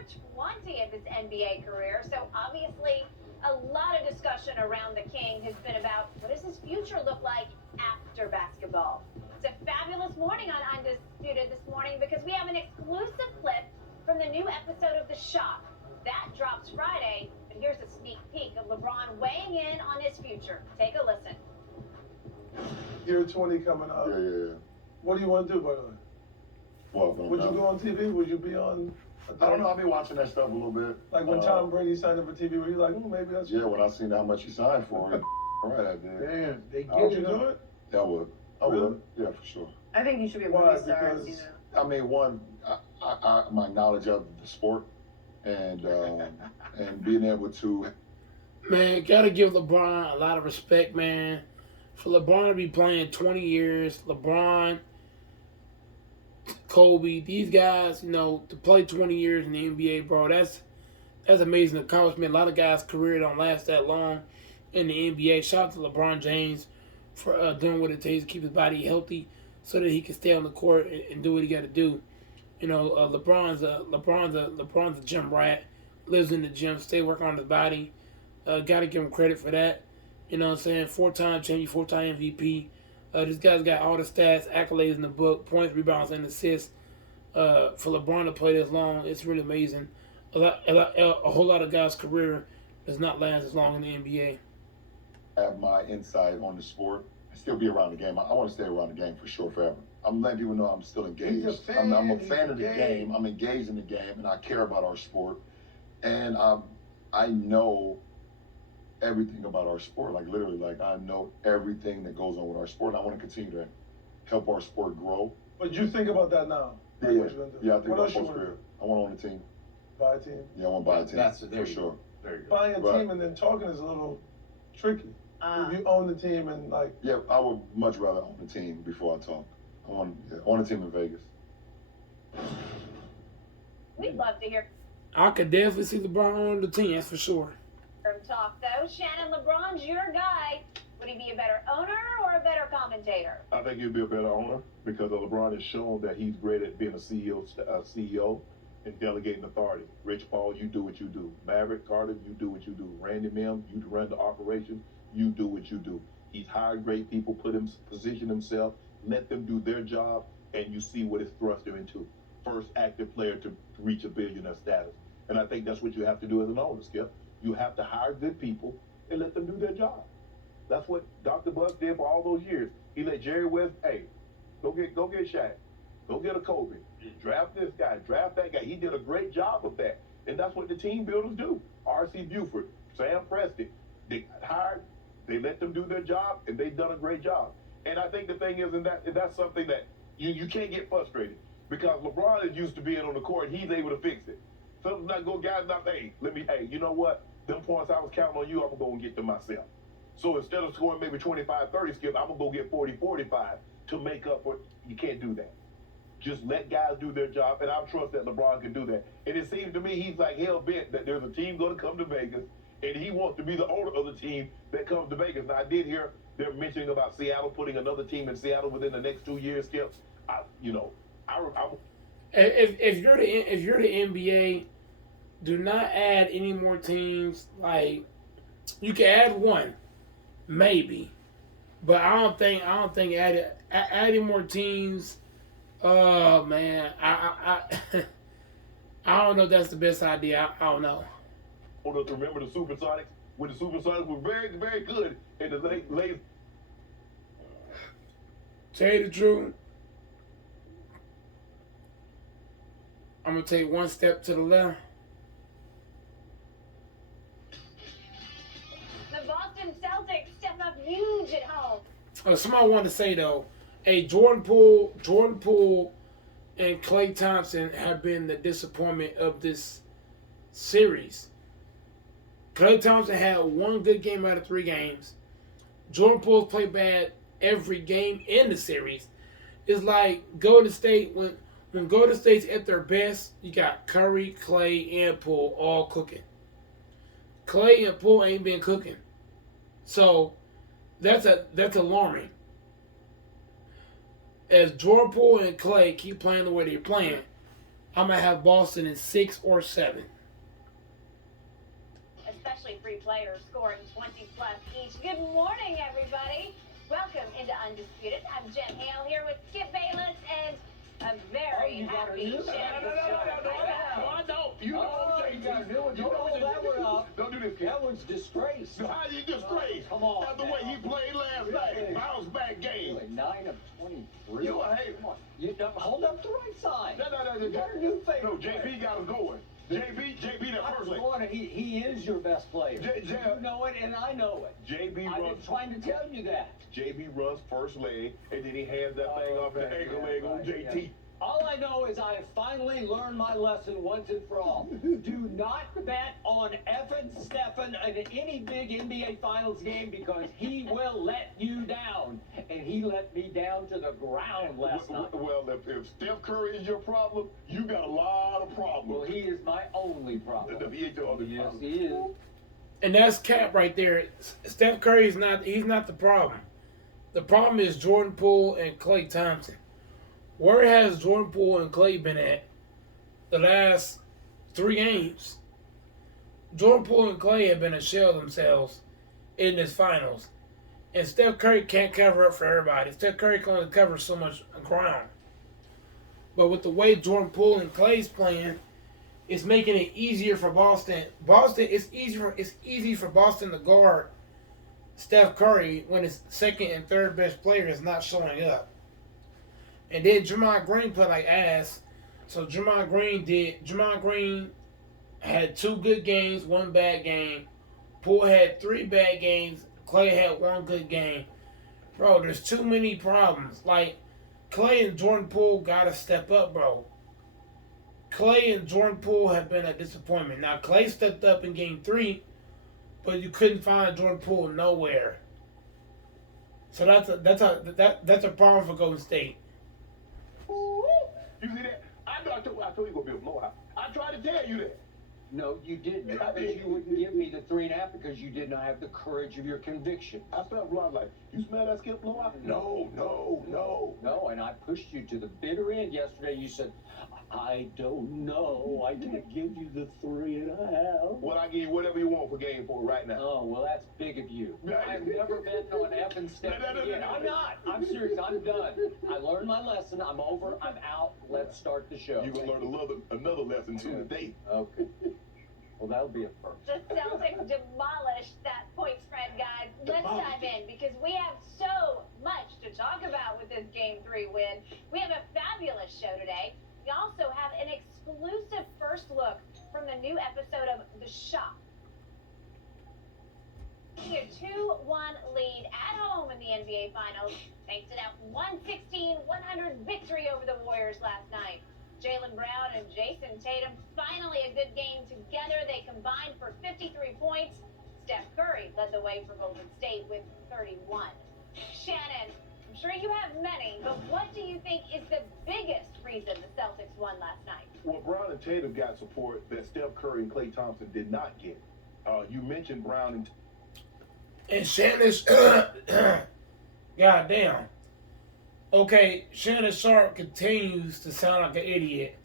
year 20 of his NBA career. So obviously, a lot of discussion around the King has been about what does his future look like after basketball. It's a fabulous morning on Undisputed this morning because we have an exclusive clip from the new episode of The Shop. That drops Friday, but here's a sneak peek of LeBron weighing in on his future. Take a listen. Year 20 coming up. Yeah. What do you want to do, by the way? Well, Would you go on TV? Would you be on? I don't know. I've been watching that stuff a little bit. Like when Tom Brady signed up for TV, were you like, maybe that's... Yeah, when I seen how much he signed for it. Right, I did. Damn, they Would get you do it? Yeah, I would. I Really? would. Yeah, for sure. I think you should be a Why? movie star, Because- you know. I mean, one, my knowledge of the sport and and being able to. Man, gotta give LeBron a lot of respect, man. For LeBron to be playing 20 years, LeBron, Kobe, these guys, you know, to play 20 years in the NBA, bro, that's amazing accomplishment. A lot of guys' career don't last that long in the NBA. Shout out to LeBron James for doing what it takes to keep his body healthy so that he can stay on the court and do what he got to do. You know, LeBron's a gym rat, lives in the gym, stay working on his body. Got to give him credit for that. You know what I'm saying? 4-time champion, 4-time MVP. This guy's got all the stats, accolades in the book, points, rebounds, and assists. For LeBron to play this long, it's really amazing. A whole lot of guys' career does not last as long in the NBA. Have my insight on the sport and still be around the game. I want to stay around the game for sure forever. I'm letting people know I'm still engaged. He's a fan, I'm a he's fan of the game. I'm engaged in the game, and I care about our sport. And I know everything about our sport. Like literally, like I know everything that goes on with our sport. And I want to continue to help our sport grow. But you think about that now? Yeah. What you gonna do? Yeah, I think What about else you post wanna career. I want to own a team. Buy a team? Yeah, I want to buy a team. That's there for you sure. go. There you go. Buying a Right. team and then talking is a little tricky. If you own the team and like... Yeah, I would much rather own a team before I talk. I want to own a team in Vegas. We'd love to hear I could definitely see LeBron on the team, that's for sure. from talk, though. Shannon, LeBron's your guy. Would he be a better owner or a better commentator? I think he'd be a better owner because LeBron has shown that he's great at being a CEO and delegating authority. Rich Paul, you do what you do. Maverick Carter, you do what you do. Randy Mims, you run the operation. You do what you do. He's hired great people, position himself, let them do their job, and you see what it's thrust them into. First active player to reach a billionaire status. And I think that's what you have to do as an owner, Skip. You have to hire good people and let them do their job. That's what Dr. Buck did for all those years. He let Jerry West, hey, go get Shaq. Go get a Kobe. Draft this guy, draft that guy. He did a great job of that. And that's what the team builders do. R.C. Buford, Sam Presti, they hired, they let them do their job, and they've done a great job. And I think the thing is, that's something that you can't get frustrated because LeBron is used to being on the court, and he's able to fix it. Something's not go, guys, not, hey, you know what? Them points I was counting on you, I'm going to go and get them myself. So instead of scoring maybe 25, 30 Skip, I'm going to go get 40, 45 to make up for, you can't do that. Just let guys do their job, and I trust that LeBron can do that. And it seems to me he's like hell-bent that there's a team going to come to Vegas, and he wants to be the owner of the team that comes to Vegas. Now, I did hear they're mentioning about Seattle putting another team in Seattle within the next 2 years, Skip. If you're the NBA, do not add any more teams. Like you can add one, maybe, but I don't think adding more teams. Oh man, I don't know if that's the best idea. I don't know. Remember the Supersonics? When the Supersonics were very, very good in the late. Tell you the truth, I'm gonna take one step to the left. The Boston Celtics step up huge at home. Somebody wanted to say though, hey, Jordan Poole, and Klay Thompson have been the disappointment of this series. Klay Thompson had one good game out of 3 games. Jordan Poole's played bad every game in the series. It's like Golden State, when Golden State's at their best, you got Curry, Klay, and Poole all cooking. Klay and Poole ain't been cooking. So that's alarming. As Jordan Poole and Klay keep playing the way they're playing, I'm gonna have Boston in 6 or 7. Especially three players scoring 20 plus each. Good morning, everybody. Welcome into Undisputed. I'm Jen Hale here with Skip Bayless and a very happy Shannon. No, you know, you got a new one. Don't hold that one up. Don't do this, kid. That one's disgrace. How you disgrace? Come on. That's the way he played last night. Bounce back game. 9 of 23. You a hater. Come on. You hold up the right side. No. You got a new favorite. No, JB got him going. JB that first leg. He is your best player. You know it, and I know it. JB I've been runs. trying to tell you that. JB runs first leg, and then he hands that thing off the ankle leg on JT. Yeah. All I know is I have finally learned my lesson once and for all. Do not bet on effing Stephen in any big NBA Finals game because he will let you down. And he let me down to the ground last night. Well, if Steph Curry is your problem, you got a lot of problems. Well, he is my only problem. He ain't your other Yes, problem. he is. And that's cap right there. Steph Curry is not. He's not the problem. The problem is Jordan Poole and Klay Thompson. Where has Jordan Poole and Klay been at the last 3 games? Jordan Poole and Klay have been a shell themselves in this finals. And Steph Curry can't cover up for everybody. Steph Curry can only cover so much ground. But with the way Jordan Poole and Klay's playing, it's making it easier for Boston. It's easy for Boston to guard Steph Curry when his second and third best player is not showing up. And then Draymond Green played like ass. So Draymond Green had 2 good games, 1 bad game. Poole had 3 bad games. Klay had 1 good game. Bro, there's too many problems. Like, Klay and Jordan Poole gotta step up, bro. Klay and Jordan Poole have been a disappointment. Now, Klay stepped up in Game 3, but you couldn't find Jordan Poole nowhere. So that's a problem for Golden State. You see that? I told you gonna be a blowout. I tried to tell you that. No, you didn't. Because you wouldn't give me the 3.5 because you did not have the courage of your conviction. I felt blowout like, you smell that Skip blowout? No. No, and I pushed you to the bitter end yesterday. You said, I don't know. I can't give you the 3.5. Well, I give you whatever you want for Game 4 right now. Oh, well, that's big of you. I've never betting on effing Steph again. I'm not. I'm serious. I'm done. I learned my lesson. I'm over. I'm out. Let's start the show. You're going to learn another lesson too today. Okay. Well, that'll be a first. The Celtics demolished that point spread, guys. Let's dive in because we have so much to talk about with this Game 3 win. We have a fabulous show today. We also have an exclusive first look from the new episode of The Shop. A 2-1 lead at home in the NBA Finals thanks to that 116-100 victory over the Warriors last night. Jaylen Brown and Jason Tatum, finally a good game together. They combined for 53 points. Steph Curry led the way for Golden State with 31. Shannon, I'm sure you have many, but what do you think is the biggest reason the Celtics won last night? Well, Brown and Tatum got support that Steph Curry and Klay Thompson did not get. You mentioned Brown And Shannon's goddamn. Okay, Shannon Sharp continues to sound like an idiot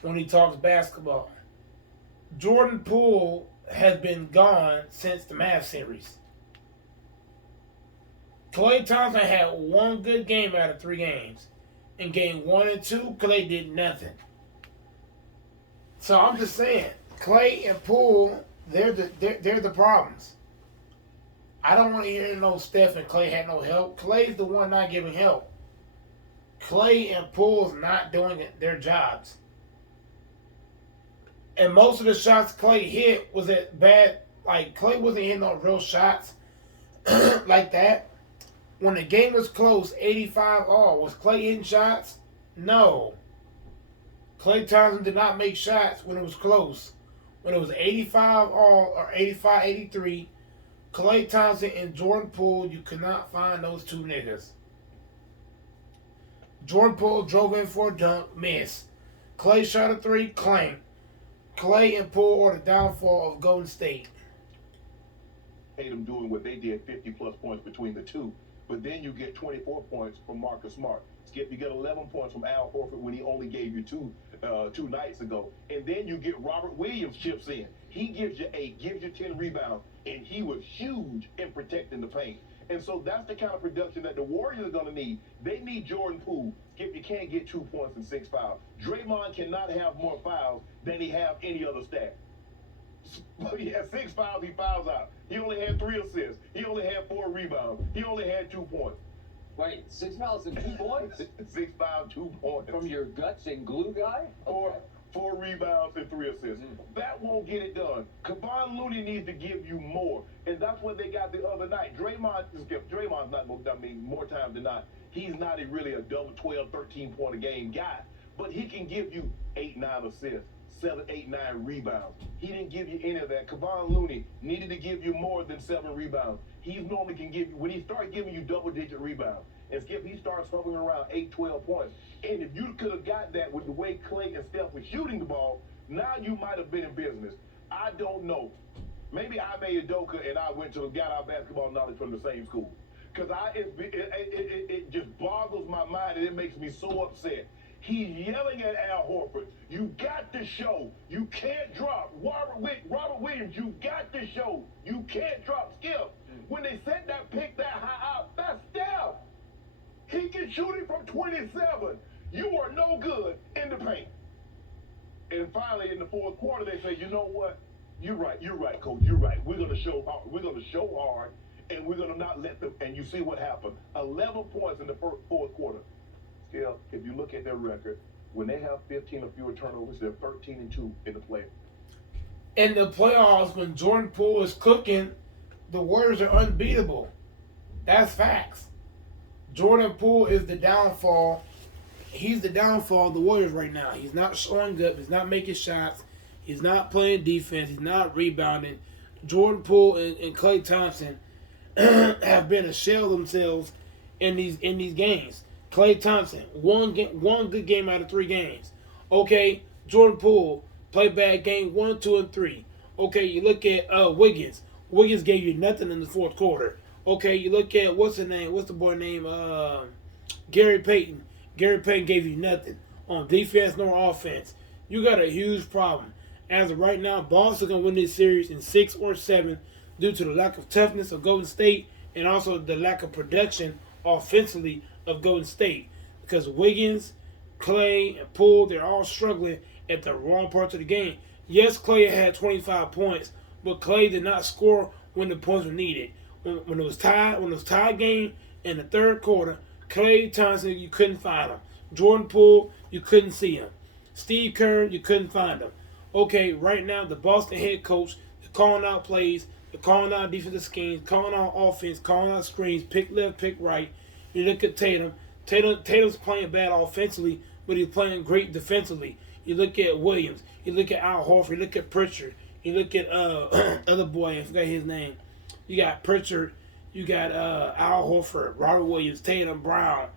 when he talks basketball. Jordan Poole has been gone since the Mavs series. Klay Thompson had 1 good game out of 3 games. In Game 1 and 2, Klay did nothing. So I'm just saying, Klay and Poole, they're the problems. I don't want to hear no Steph and Klay had no help. Klay's the one not giving help. Klay and Poole's not doing their jobs. And most of the shots Klay hit was at bad. Like, Klay wasn't hitting no real shots like that. When the game was close, 85 all, was Klay hitting shots? No. Klay Thompson did not make shots when it was close. When it was 85 all or 85-83, Klay Thompson and Jordan Poole, you could not find those 2 niggas. Jordan Poole drove in for a dunk, missed. Klay shot a 3, clanked. Klay and Poole are the downfall of Golden State. Tatum doing what they did, 50-plus points between the two. But then you get 24 points from Marcus Smart. Skip, you get 11 points from Al Horford when he only gave you two nights ago. And then you get Robert Williams chips in. He gives you 8, gives you 10 rebounds, and he was huge in protecting the paint. And so that's the kind of production that the Warriors are going to need. They need Jordan Poole. Skip, you can't get 2 points and 6 fouls. Draymond cannot have more fouls than he have any other stat. He had 6 fouls, he fouls out. He only had 3 assists. He only had 4 rebounds. He only had 2 points. Wait, 6 fouls and 2 points? 6 fouls, 2 points. From your guts and glue guy? Okay. 4 rebounds and 3 assists. That won't get it done. Kevon Looney needs to give you more. And that's what they got the other night. Draymond's not, more times than not, he's not really a double 12, 13-point a game guy. But he can give you 8, 9 assists, 7, 8, 9 rebounds. He didn't give you any of that. Kevon Looney needed to give you more than 7 rebounds. He normally can give you, when he starts giving you double-digit rebounds, and Skip, he starts hovering around 8, 12 points. And if you could have got that with the way Clay and Steph were shooting the ball, now you might have been in business. I don't know. Maybe I made Udoka and I got our basketball knowledge from the same school. Because it just boggles my mind and it makes me so upset. He's yelling at Al Horford, you got to show. You can't drop. Robert Williams, you got to show. You can't drop. Skip, when they set that pick that high out, that's Steph. He can shoot it from 27. You are no good in the paint. And finally, in the fourth quarter, they say, you know what? You're right, coach. You're right. We're gonna show hard. We're gonna show hard, and we're gonna not let them. And you see what happened? 11 points in the fourth quarter. Still, if you look at their record, when they have 15 or fewer turnovers, they're 13-2 in the playoffs. In the playoffs, when Jordan Poole is cooking, the Warriors are unbeatable. That's facts. Jordan Poole is the downfall. He's the downfall of the Warriors right now. He's not showing up. He's not making shots. He's not playing defense. He's not rebounding. Jordan Poole and Klay Thompson have been a shell themselves in these games. Klay Thompson, one good game out of 3 games. Okay, Jordan Poole played bad game 1, 2, and 3. Okay, you look at Wiggins. Wiggins gave you nothing in the fourth quarter. Okay, you look at what's the boy name? Gary Payton. Gary Payton gave you nothing on defense nor offense. You got a huge problem. As of right now, Boston gonna win this series in 6 or 7 due to the lack of toughness of Golden State and also the lack of production offensively of Golden State. Because Wiggins, Klay, and Poole, they're all struggling at the wrong parts of the game. Yes, Klay had 25 points, but Klay did not score when the points were needed. When it was tied game in the third quarter, Klay Thompson, you couldn't find him. Jordan Poole, you couldn't see him. Steve Kerr, you couldn't find him. Okay, right now the Boston head coach, they're calling out plays, they're calling out defensive schemes, calling out offense, calling out screens, pick left, pick right. You look at Tatum. Tatum's playing bad offensively, but he's playing great defensively. You look at Williams. You look at Al Horford. You look at Pritchard. You look at other boy, I forgot his name. You got Pritchard. You got Al Horford, Robert Williams, Tatum Brown.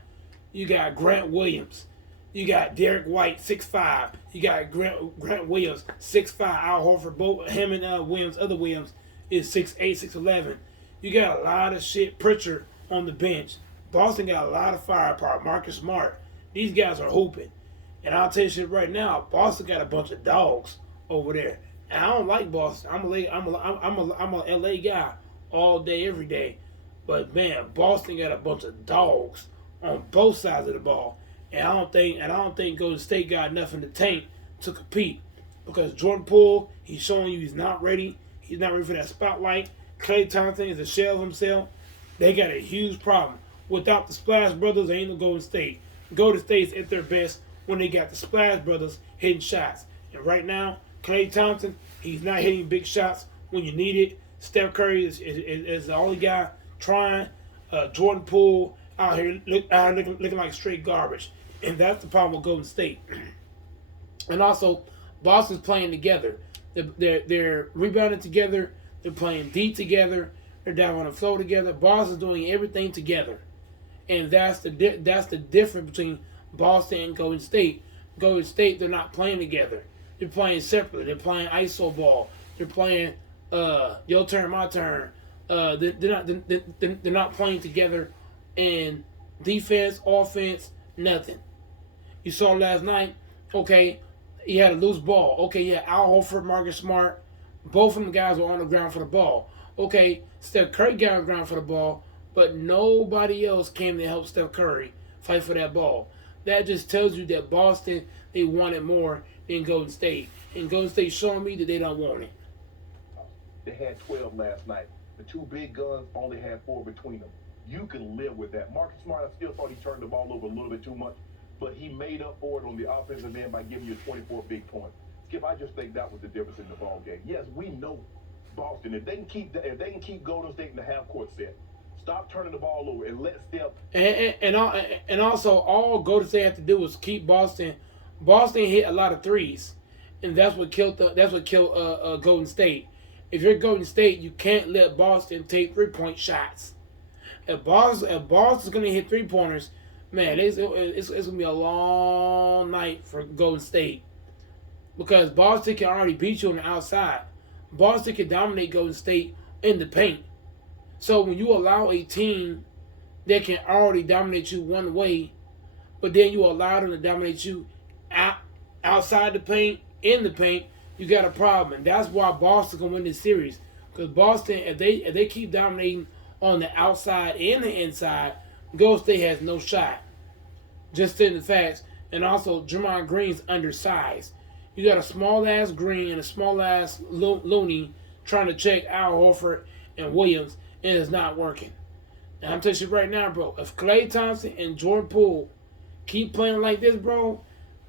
You got Grant Williams. You got Derek White, 6'5". You got Grant Williams, 6'5". Al Horford, both him and Williams, other Williams, is 6'8", 6'11". You got a lot of shit. Pritchard on the bench. Boston got a lot of firepower. Marcus Smart. These guys are hooping. And I'll tell you shit right now, Boston got a bunch of dogs over there. And I don't like Boston. I'm a LA guy all day, every day. But man, Boston got a bunch of dogs on both sides of the ball. And I don't think Golden State got enough in the tank to compete. Because Jordan Poole, he's showing you he's not ready. He's not ready for that spotlight. Klay Thompson is a shell of himself. They got a huge problem. Without the Splash Brothers, there ain't no Golden State. Golden State's at their best when they got the Splash Brothers hitting shots. And right now, Klay Thompson, he's not hitting big shots when you need it. Steph Curry is the only guy trying. Jordan Poole out here looking like straight garbage. And that's the problem with Golden State. And also, Boston's playing together. They're rebounding together. They're playing deep together. They're down on the floor together. Boston's doing everything together. And that's the difference between Boston and Golden State. Golden State, they're not playing together. They're playing separately. They're playing iso ball. They're playing your turn, my turn. They're not playing together in defense, offense, Nothing. You saw last night, okay, he had a loose ball. Okay, yeah, Al Horford, Marcus Smart, both of them guys were on the ground for the ball. Okay, Steph Curry got on the ground for the ball, but nobody else came to help Steph Curry fight for that ball. That just tells you that Boston, they wanted more than Golden State. And Golden State showing me that they don't want it. They had 12 last night. The two big guns only had 4 between them. You can live with that. Marcus Smart, I still thought he turned the ball over a little bit too much, but he made up for it on the offensive end by giving you 24 big points. Skip, I just think that was the difference in the ball game. Yes, we know Boston. If they can keep Golden State in the half court set, stop turning the ball over and let Steph. And also, all Golden State had to do was keep Boston. Boston hit a lot of threes, and that's what killed Golden State. If you're Golden State, you can't let Boston take 3-point shots. If Boston's gonna hit 3-pointers, man, it's gonna be a long night for Golden State, because Boston can already beat you on the outside. Boston can dominate Golden State in the paint. So when you allow a team that can already dominate you one way, but then you allow them to dominate you outside the paint, in the paint, you got a problem. And that's why Boston can win this series. Because Boston, if they keep dominating on the outside and the inside, Golden State has no shot. Just in the facts. And also, Draymond Green's undersized. You got a small-ass Green and a small-ass Looney trying to check Al Horford and Williams, and it's not working. And I'm telling you right now, bro, if Klay Thompson and Jordan Poole keep playing like this, bro,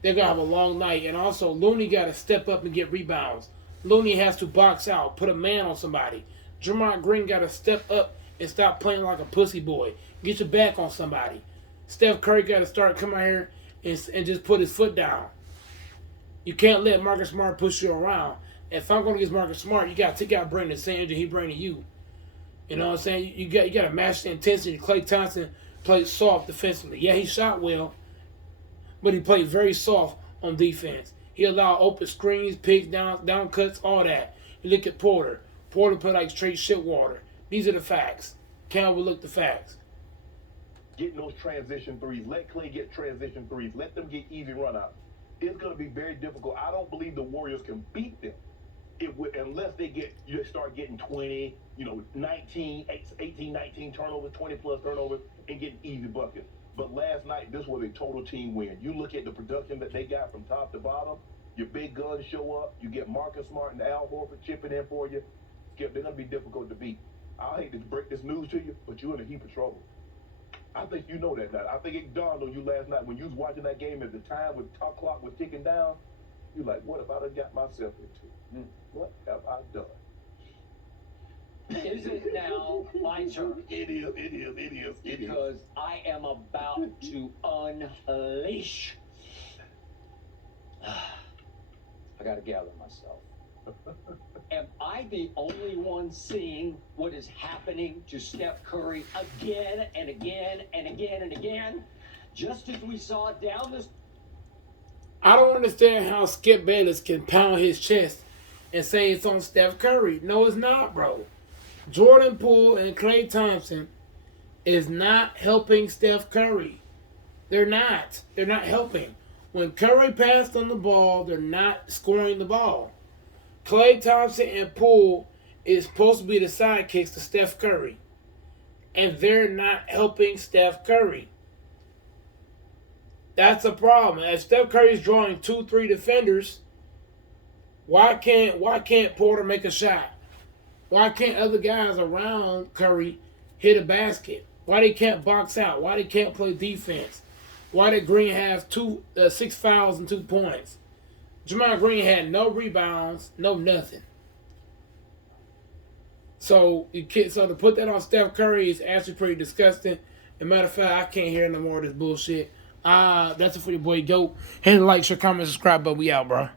they're going to have a long night. And also, Looney got to step up and get rebounds. Looney has to box out, put a man on somebody. Draymond Green got to step up and stop playing like a pussy boy. Get your back on somebody. Steph Curry got to start coming out here and just put his foot down. You can't let Marcus Smart push you around. If I'm going to get Marcus Smart, you got to take out Brandon the same energy he bring to you. You know what I'm saying? You got to match the intensity. Klay Thompson played soft defensively. Yeah, he shot well, but he played very soft on defense. He allowed open screens, picks, down cuts, all that. You look at Porter. Porter played like straight shit water. These are the facts. Can't overlook the facts. Getting those transition threes. Let Klay get transition threes. Let them get easy run-outs. It's going to be very difficult. I don't believe the Warriors can beat them unless you start getting 20, 19, 18, 19 turnovers, 20-plus turnovers, and getting easy buckets. But last night, this was a total team win. You look at the production that they got from top to bottom. Your big guns show up. You get Marcus Smart and Al Horford chipping in for you. Skip, they're going to be difficult to beat. I hate to break this news to you, but you're in a heap of trouble. I think you know that now. I think it dawned on you last night when you was watching that game at the time when the clock was ticking down. You're like, what have I done got myself into? What have I done? Is it now my turn? It is. Because I am about to unleash. I got to gather myself. Am I the only one seeing what is happening to Steph Curry again and again and again and again? Just as we saw down this. I don't understand how Skip Bayless can pound his chest and say it's on Steph Curry. No, it's not, bro. Jordan Poole and Klay Thompson is not helping Steph Curry. They're not. They're not helping. When Curry passed on the ball, they're not scoring the ball. Klay Thompson and Poole is supposed to be the sidekicks to Steph Curry. And they're not helping Steph Curry. That's a problem. As Steph Curry's drawing 2-3 defenders, why can't Porter make a shot? Why can't other guys around Curry hit a basket? Why they can't box out? Why they can't play defense? Why did Green have 6 fouls and 2 points? Draymond Green had no rebounds, no nothing. So to put that on Steph Curry is actually pretty disgusting. As a matter of fact, I can't hear no more of this bullshit. That's it for your boy Dope. Hit the like, share, comment, subscribe, but we out, bro.